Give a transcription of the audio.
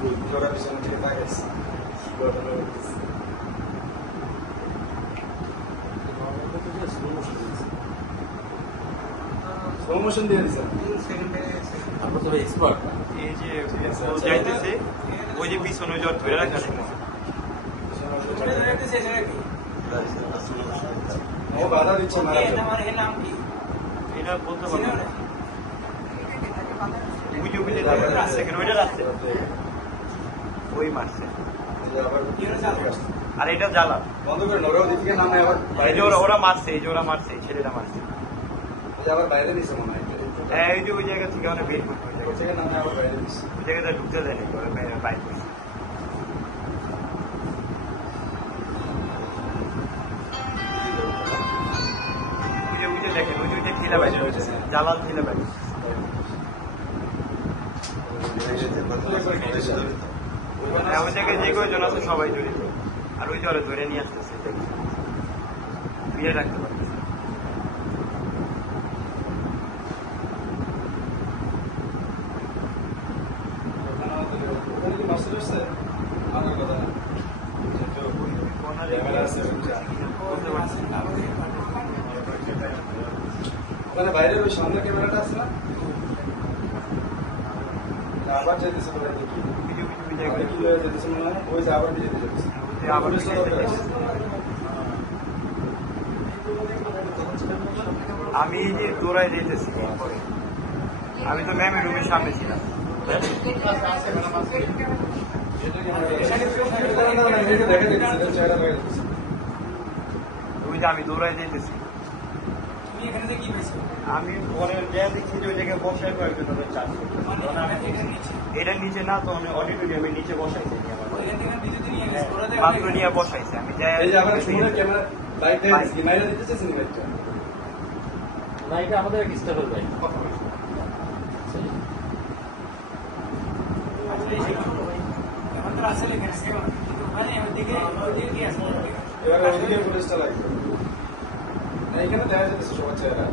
Jora bisa mencerita guys. Slow motion দিয়ে দিছেন। আপনার তো এক্সপার্ট। এই যে ও যাইতেছে ওই যে পিছনে জট ধরে রাখা ও বাধা দিচ্ছে না। এটা বলতে পারবো না। ওই যে ওই যে রাস্তা কেন ওইটা রাস্তা ওই মারছে আর এটা জ্বালা বন্ধ করে ওরা ওদিক থেকে নামে আবার এই যে ওরা মারছে এই যে ওরা মারছে এই ছেলেটা মারছে আবার বাইরে দিছে মনে হয়। এই যে ওই জায়গা থেকে আমরা বের করতে ওই থেকে নামে আবার বাইরে দিছে। ওই জায়গাটা ঢুকতে দেয়নি বাইরে করছে ওই যে দেখেন ওই যে ঠেলা বাইরে জ্বালাল ঠেলা বাইরে ওই জায়গায় যে কয়জন আছে সবাই জড়িত আর ওই জলে ধরে নিয়ে আসতেছে ফিরে রাখতে পারতেছে ওখানে বাইরে ওই সামনে ক্যামেরাটা আছে না আবার যেতেছে বলে দেখি কি হয়ে যেতেছে মনে হয় ওই যে আবার দিয়ে যেতেছে আবার আমি এই যে দৌড়াই দিতেছি আমি তো ম্যামের রুমের সামনে ছিলাম ওই যে আমি দৌড়াই দিতেছি আমি পরের দেখছি যে ওই জায়গায় বসায় কয়েকজন এটার নিচে না তো আমি অডিটোরিয়ামের নিচে বসাইছি মাত্র নিয়ে বসাইছি আমি লাইটটা আমাদের ডিস্টার্ব হবে এবার ওদিকে পুলিশটা লাগবে এখানে দেখা যাচ্ছে সবার চেহারা